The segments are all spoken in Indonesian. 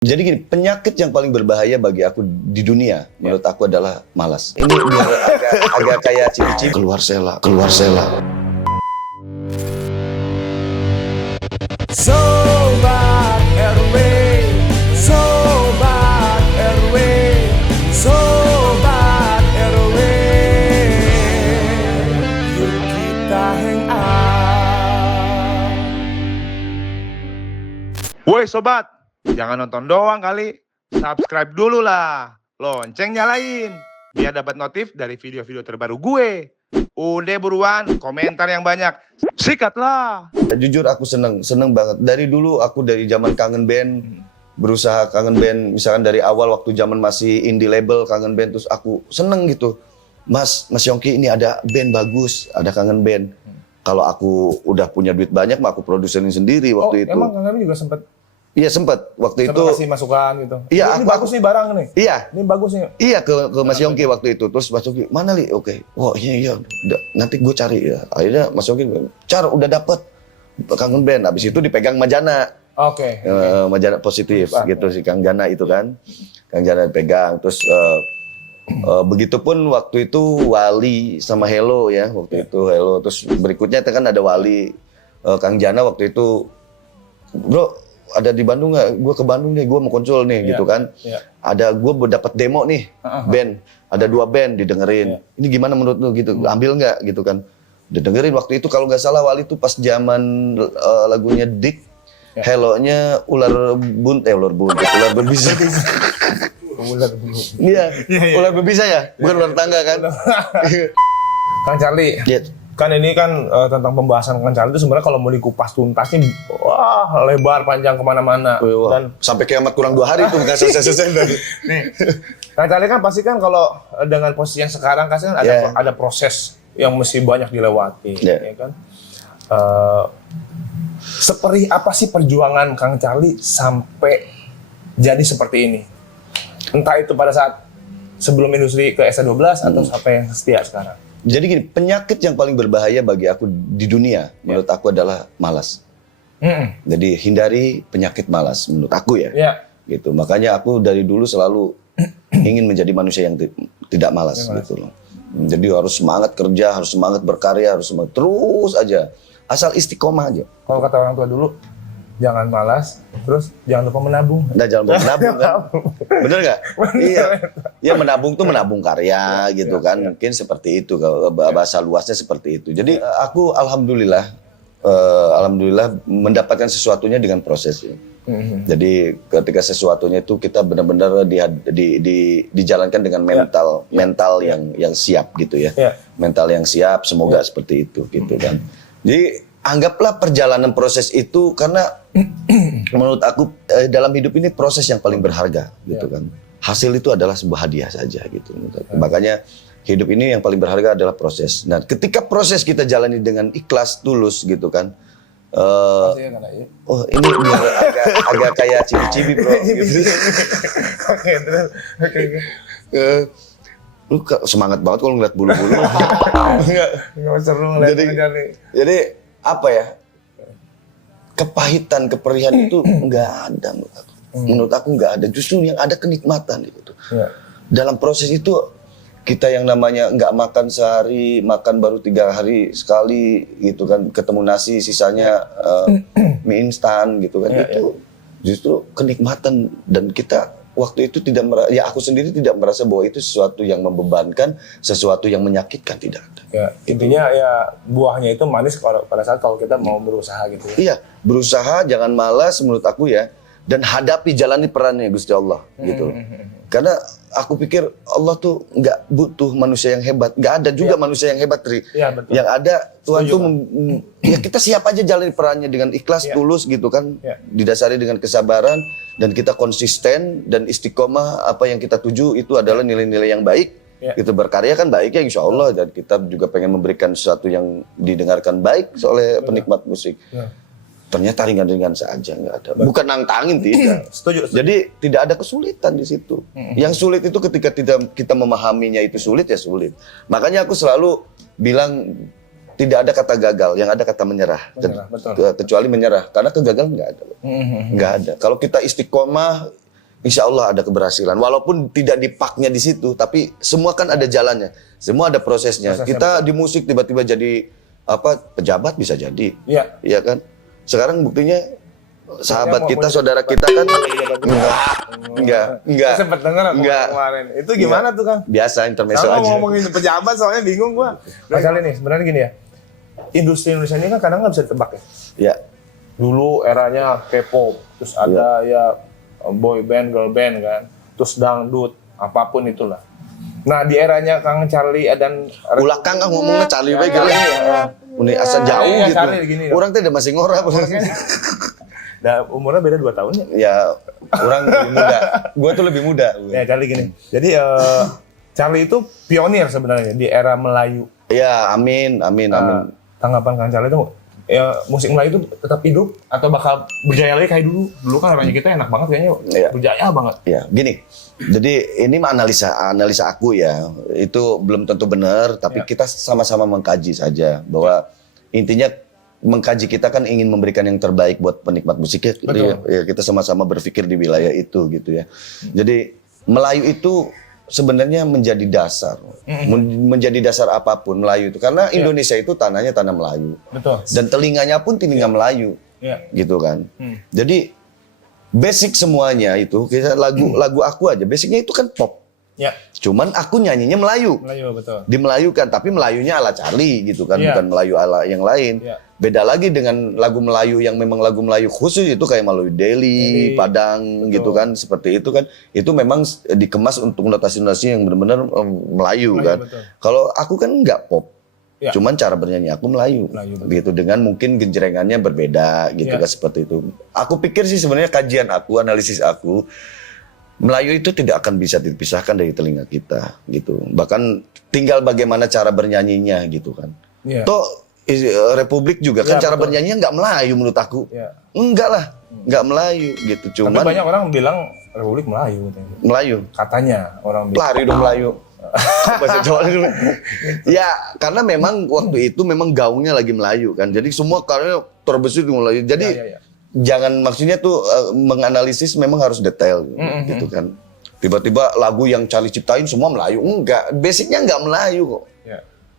Jadi gini, penyakit yang paling berbahaya bagi aku di dunia, menurut aku adalah malas. Ini biar agak kayak cipi-cipi. Keluar sela. Sobat RW, Sobat RW, Sobat RW, yuk kita hang out. Woi sobat, jangan nonton doang kali, subscribe dulu lah, lonceng nyalain, biar dapat notif dari video-video terbaru gue. Udah buruan, komentar yang banyak, sikat lah. Jujur aku seneng banget. Dari dulu aku dari zaman kangen band, berusaha kangen band. Misalkan dari awal waktu zaman masih indie label kangen band, terus aku seneng gitu. Mas Yongki ini ada band bagus, ada kangen band. Kalau aku udah punya duit banyak, mah aku produserin sendiri waktu itu. Emang kami juga sempat Iya sempet waktu itu. kasih masukan gitu. Iya, ini aku- bagus nih barang nih. Iya. Ini bagus nih. Iya ke Mas Yongki waktu itu. Terus Mas Yongki, mana Li? Oke. Wah iya. Nanti gue cari ya. Akhirnya Mas Yongki, udah dapet kangen band. Habis itu dipegang Majana. Oke. Majana positif gitu si Kang Jana itu kan. Kang Jana dipegang. Terus begitupun waktu itu Wali sama Hello ya. Waktu itu Hello. Terus berikutnya kan ada Wali. Kang Jana waktu itu, bro ada di Bandung nggak? Gue ke Bandung nih, gue mau konsul nih gitu kan. Ada gue dapat demo nih band, ada 2 band didengerin. Ini gimana menurut lu gitu? Ambil nggak gitu kan? Didengerin waktu itu kalau nggak salah Wali itu pas zaman lagunya Dick, Hello-nya ular berbisa. Iya, ular berbisa ya, bukan ular tangga kan? Kang Charlie. Iya. Kan ini kan tentang pembahasan Kang Charlie itu sebenarnya kalau mau dikupas tuntas nih, wah lebar panjang kemana-mana. Dan Sampai kiamat kurang 2 hari itu nggak selesai. nih, Kang Charlie kan pasti kan kalau dengan posisi yang sekarang kan ada proses yang mesti banyak dilewati, ya kan? Seperti apa sih perjuangan Kang Charlie sampai jadi seperti ini? Entah itu pada saat sebelum industri ke SA12 atau sampai yang setia sekarang. Jadi gini, penyakit yang paling berbahaya bagi aku di dunia, menurut aku adalah malas. Jadi hindari penyakit malas, menurut aku ya. Gitu. Makanya aku dari dulu selalu ingin menjadi manusia yang tidak malas gitu loh. Jadi harus semangat kerja, harus semangat berkarya, harus semangat terus aja. Asal istiqomah aja. Kalau kata orang tua dulu, jangan malas, terus jangan lupa menabung. Nah, jangan lupa menabung kan. Bener nggak? Iya. Ya menabung tuh menabung karya gitu kan. Mungkin seperti itu kalau bahasa luasnya seperti itu. Jadi aku alhamdulillah mendapatkan sesuatunya dengan prosesnya. Jadi ketika sesuatunya itu kita benar-benar dijalankan dengan mental yang siap gitu ya. Mental yang siap, semoga seperti itu gitu kan. Jadi anggaplah perjalanan proses itu karena menurut aku dalam hidup ini proses yang paling berharga gitu kan. Hasil itu adalah sebuah hadiah saja gitu. Makanya hidup ini yang paling berharga adalah proses. Nah, ketika proses kita jalani dengan ikhlas, tulus gitu kan. Oh ini biar agak kayak cibi-cibi bro. Lu semangat banget kalau ngeliat bulu-bulu. Nggak seru ngeliat Jadi apa ya? Kepahitan, keperihan itu nggak ada menurut aku. Menurut aku nggak ada. Justru yang ada kenikmatan gitu. Dalam proses itu kita yang namanya nggak makan sehari, makan baru 3 hari sekali gitu kan. Ketemu nasi, sisanya mie instan gitu kan. Itu justru kenikmatan dan kita waktu itu aku sendiri tidak merasa bahwa itu sesuatu yang membebankan, sesuatu yang menyakitkan, tidak ada. Ya, intinya ya buahnya itu manis pada saat kalau kita mau berusaha gitu ya. Iya, berusaha jangan malas menurut aku ya, dan hadapi jalani perannya Gusti Allah gitu. Karena aku pikir Allah tuh nggak butuh manusia yang hebat, nggak ada juga manusia yang hebat, Tri. Betul. Yang ada Tuhan tuh ya kita siap aja jalani perannya dengan ikhlas, tulus gitu kan, didasari dengan kesabaran dan kita konsisten dan istiqomah apa yang kita tuju itu adalah nilai-nilai yang baik. Kita berkarya kan baik ya insya Allah dan kita juga pengen memberikan sesuatu yang didengarkan baik oleh penikmat musik. Ternyata ringan-ringan saja, nggak ada. Bukan nantangin, tidak. Setuju. Jadi tidak ada kesulitan di situ. Yang sulit itu ketika kita memahaminya itu sulit ya sulit. Makanya aku selalu bilang tidak ada kata gagal, yang ada kata menyerah. Betul. Kecuali menyerah, karena kegagalan nggak ada. Nggak ada. Kalau kita istiqomah, insya Allah ada keberhasilan. Walaupun tidak dipaknya di situ, tapi semua kan ada jalannya, semua ada prosesnya. Kita di musik tiba-tiba jadi pejabat bisa jadi, iya kan? Sekarang buktinya sahabat kita, saudara kita kan enggak. Sempet denger kemarin. Itu gimana tuh Kang? Biasa intermezzo Kalau aja. ngomongin pejabat soalnya bingung gua. Kali nih sebenarnya gini ya. Industri Indonesia ini kan kadang nggak bisa ditebak ya. Ya. Dulu eranya K-pop, terus ada ya boy band, girl band kan, terus dangdut, apapun itulah. Nah di eranya Kang Charlie dan Ulah Kang ngomongnya Charlie bae gitu. Uni asa jauh gitu. Orang teh masih ngora. Nah, umurnya beda 2 tahun ya? Ya, orang lebih muda. Gua tuh lebih muda. Ya Charlie gini. Jadi Charlie itu pionir sebenarnya di era Melayu. Ya, amin. Tanggapan Kang Charlie itu ya musik Melayu itu tetap hidup atau bakal berjaya lagi kayak dulu? Dulu kan orangnya kita enak banget kayaknya, berjaya banget. Ya, gini. Jadi ini mah analisa aku ya. Itu belum tentu benar, tapi kita sama-sama mengkaji saja bahwa intinya mengkaji kita kan ingin memberikan yang terbaik buat penikmat musiknya. Ya, kita sama-sama berpikir di wilayah itu gitu ya. Jadi Melayu itu sebenarnya menjadi dasar, menjadi dasar apapun Melayu itu. Karena Indonesia itu tanahnya tanah Melayu. Betul. Dan telinganya pun telinga Melayu, gitu kan. Jadi basic semuanya itu, kita lagu aku aja, basicnya itu kan pop. Ya. Cuman aku nyanyinya Melayu. Melayu betul. Dimelayukan, tapi Melayunya ala Charlie gitu kan, bukan Melayu ala yang lain. Beda lagi dengan lagu Melayu yang memang lagu Melayu khusus itu kayak Melayu Deli, Padang gitu kan, seperti itu kan. Itu memang dikemas untuk notasi-notasi yang benar-benar Melayu kan. Kalau aku kan nggak pop. Cuman cara bernyanyi aku Melayu gitu, dengan mungkin genjrengannya berbeda gitu kan, seperti itu. Aku pikir sih sebenarnya kajian aku, analisis aku, Melayu itu tidak akan bisa dipisahkan dari telinga kita gitu. Bahkan tinggal bagaimana cara bernyanyinya gitu kan. Toh Republik juga kan cara bernyanyinya nggak Melayu menurut aku. Enggak lah, nggak Melayu gitu. Cuman tapi banyak orang bilang Republik Melayu katanya. Melayu. Katanya orang bilang. Lari dong Melayu. Bahasa Jawa dulu. Ya, karena memang waktu itu memang gaungnya lagi Melayu kan. Jadi semua karya terbesit di Melayu. Jadi jangan, maksudnya tuh menganalisis memang harus detail gitu kan. Tiba-tiba lagu yang Charlie ciptain semua Melayu. Enggak, basicnya enggak Melayu kok.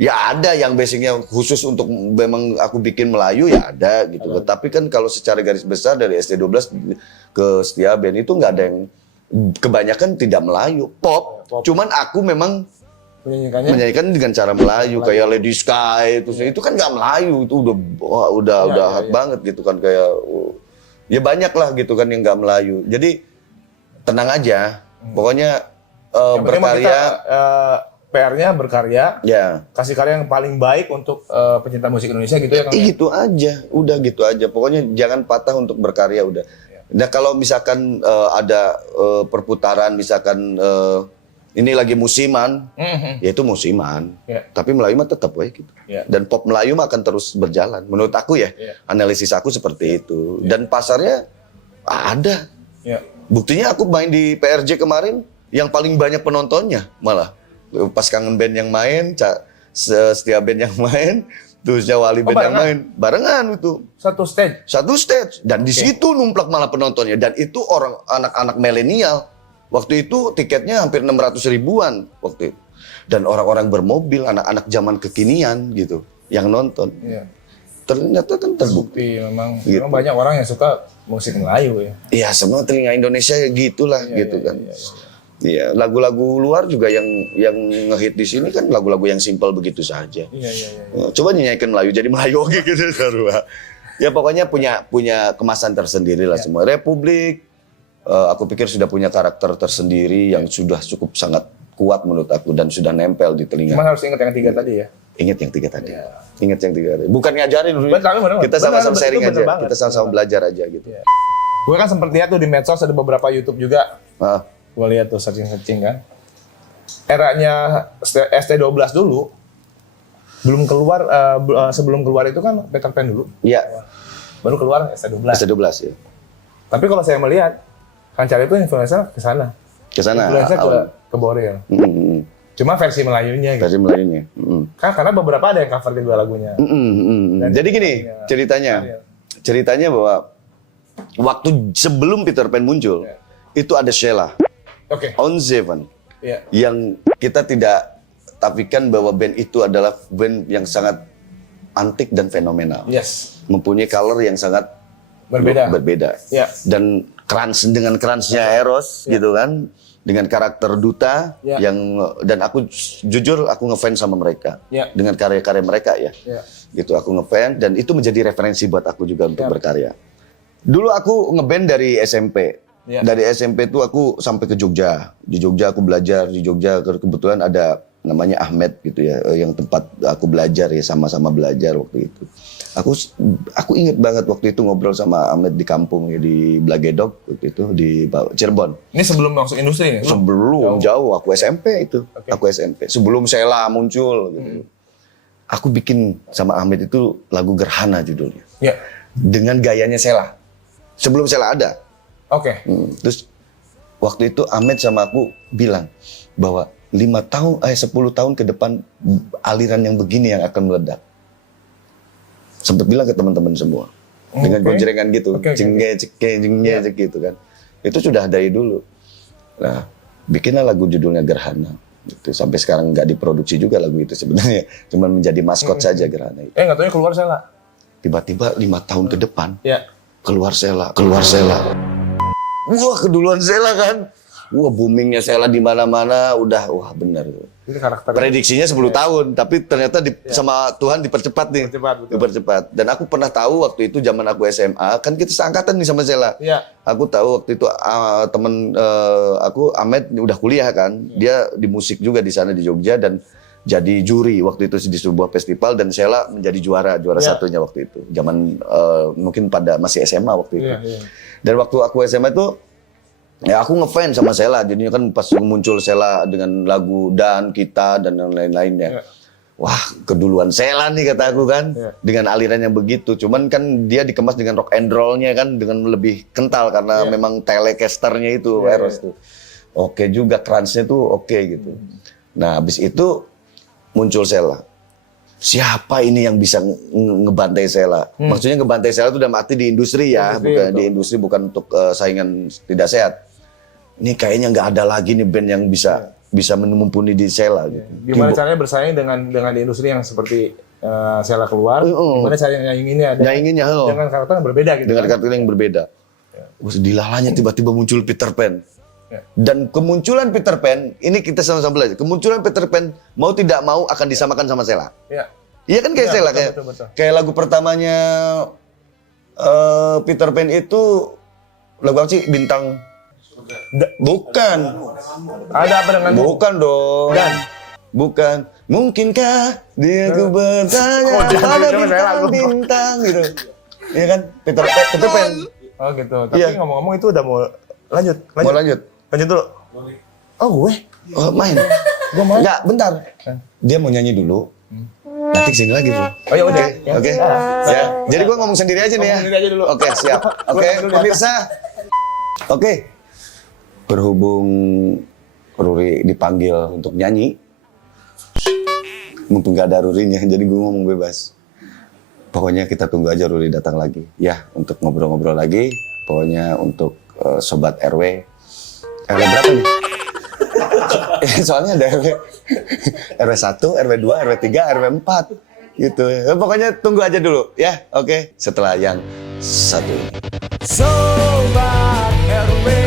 Ya ada yang basicnya khusus untuk memang aku bikin Melayu ya ada gitu. Tapi kan kalau secara garis besar dari ST12 ke Setia Band itu enggak ada yang, kebanyakan tidak Melayu, pop. Cuman aku memang menyanyikan dengan cara Melayu kayak Lady Sky itu kan nggak Melayu, itu udah hard banget gitu kan, kayak ya banyak lah gitu kan yang nggak Melayu. Jadi tenang aja, pokoknya berkarya. PR-nya berkarya, kasih karya yang paling baik untuk pencinta musik Indonesia gitu ya Kang? Gitu aja, udah gitu aja. Pokoknya jangan patah untuk berkarya udah. Nah kalau misalkan ada perputaran, misalkan ini lagi musiman, ya itu musiman. Tapi Melayu mah tetap baik gitu. Dan pop Melayu mah akan terus berjalan. Menurut aku ya, analisis aku seperti itu. Dan pasarnya ada. Buktinya aku main di PRJ kemarin, yang paling banyak penontonnya malah. Pas Kangen Band yang main, Setia Band yang main, terus Wali Band yang main, barengan itu. Satu stage. Dan di situ numplak malah penontonnya. Dan itu orang anak-anak milenial. Waktu itu tiketnya hampir 600 ribuan waktu itu. Dan orang-orang bermobil, anak-anak zaman kekinian gitu, yang nonton. Ternyata kan terbukti. Memang banyak orang yang suka musik Melayu ya. Iya, semua telinga Indonesia ya gitulah gitu kan. Iya, lagu-lagu luar juga yang ngehit di sini kan lagu-lagu yang simpel begitu saja. Coba nyanyikan Melayu jadi Melayu oke gitu seru. Ya pokoknya punya kemasan tersendiri lah semua. Republik aku pikir sudah punya karakter tersendiri yang sudah cukup sangat kuat menurut aku dan sudah nempel di telinga. Cuma harus ingat yang 3 tadi ya. Ingat yang 3 tadi. Ingat yang 3 tadi. Bukan ngajarin dulu. Kita sama-sama sharing aja. Kita sama-sama belajar aja gitu. Gue kan sempat lihat tuh di medsos ada beberapa YouTube juga. Gue lihat tuh searching kan. Eranya ST12 dulu, belum keluar, sebelum keluar itu kan Peter Pan dulu. Iya. Baru keluar ST12. ST12 ya. Tapi kalau saya melihat, Kang Charlie itu influencer ke sana. Ke sana. Influencer ke Boril. Cuma versi Melayunya gitu. Versi Melayunya. Kan karena beberapa ada yang cover kedua lagunya. Jadi gini ceritanya bahwa waktu sebelum Peter Pan muncul, itu ada Sheila. Oke. On Seven. Iya. Yang kita tidak tafikan bahwa band itu adalah band yang sangat antik dan fenomenal. Yes. Mempunyai color yang sangat berbeda. Iya. Dan dengan keransnya Eros gitu kan, dengan karakter Duta dan aku jujur aku ngefans sama mereka. Dengan karya-karya mereka ya. Gitu aku ngefans dan itu menjadi referensi buat aku juga untuk berkarya. Dulu aku ngeband dari SMP. Dari SMP tuh aku sampai ke Jogja. Di Jogja aku belajar, di Jogja kebetulan ada namanya Ahmed gitu ya, yang tempat aku belajar ya, sama-sama belajar waktu itu. Aku inget banget waktu itu ngobrol sama Ahmed di kampung ya, di Blagedok waktu itu di Cirebon. Ini sebelum masuk industri nih? Sebelum jauh aku SMP itu. Aku SMP. Sebelum Sheila muncul gitu. Aku bikin sama Ahmed itu lagu Gerhana judulnya. Dengan gayanya Sheila. Sebelum Sheila ada. Terus waktu itu Ahmed sama aku bilang bahwa 10 tahun ke depan aliran yang begini yang akan meledak. Sempat bilang ke teman-teman semua. Dengan gonjrengan gitu. Cengge gitu kan. Itu sudah dari dulu. Nah, bikinlah lagu judulnya Gerhana. Gitu. Sampai sekarang nggak diproduksi juga lagu itu sebenarnya. Cuma menjadi maskot saja Gerhana itu. Nggak taunya keluar Sheila. Tiba-tiba 5 tahun ke depan. Keluar Sheila. Wah, keduluan Sheila kan. Wah, boomingnya Sheila di mana-mana udah benar. Ini karakter. Prediksinya 10 tahun, tapi ternyata sama Tuhan dipercepat nih. Dipercepat. Dan aku pernah tahu waktu itu zaman aku SMA, kan kita seangkatan nih sama Sheila. Aku tahu waktu itu temen aku Ahmed udah kuliah kan. Dia di musik juga di sana di Jogja dan jadi juri waktu itu di sebuah festival dan Sheila menjadi juara satunya waktu itu. Zaman mungkin pada masih SMA waktu itu. Dan waktu aku SMA itu ya aku ngefans sama Sheila, jadinya kan pas muncul Sheila dengan lagu Dan Kita dan yang lain-lainnya. Wah, keduluan Sheila nih kata aku kan, dengan aliran yang begitu. Cuman kan dia dikemas dengan rock and roll-nya kan, dengan lebih kental karena memang telecasternya itu, Eros tuh. Oke juga, crunch-nya tuh oke gitu. Nah, habis itu muncul Sheila. Siapa ini yang bisa ngebantai Sheila? Maksudnya ngebantai Sheila itu udah mati di industri ya, bukan di industri, bukan untuk saingan tidak sehat. Ini kayaknya nggak ada lagi nih band yang bisa memumpuni di Sheila gitu. Gimana caranya bersaing dengan di industri yang seperti Sheila keluar? Gimana caranya nyainginnya? Dengan karakter yang berbeda gitu. Dengan karakter yang berbeda. Dilalanya tiba-tiba muncul Peter Pan. Dan kemunculan Peter Pan, ini kita sama-sama belajar. Kemunculan Peter Pan mau tidak mau akan disamakan sama Sheila. Iya kan kayak Sheila, kayak lagu pertamanya Peter Pan itu lagu apa sih? Bintang. Bukan. Ada apa dengan? Bukan dong. Bukan. Mungkinkah dia ku bertanya pada bintang-bintang gitu. Iya kan? Peter Pan. Oh gitu. Tapi ngomong-ngomong itu udah mau lanjut. Mau lanjut dulu. Oh gue? Oh main. Gue mau. Enggak, bentar. Dia mau nyanyi dulu. Nanti kesini lagi bro. Oh ya udah. Oke. Ya. Jadi gue ngomong sendiri aja nih ya. Sendiri aja dulu. Oke, siap. Oke, pemirsa. Oke. Berhubung Ruri dipanggil untuk nyanyi, mumpung gak ada Rurinya, jadi gue ngomong bebas. Pokoknya kita tunggu aja Ruri datang lagi, ya, untuk ngobrol-ngobrol lagi. Pokoknya untuk Sobat RW berapa nih? Soalnya ada RW 1, RW 2, RW 3, RW 4 gitu. Pokoknya tunggu aja dulu, ya, oke. Setelah yang satu ini. Sobat RW.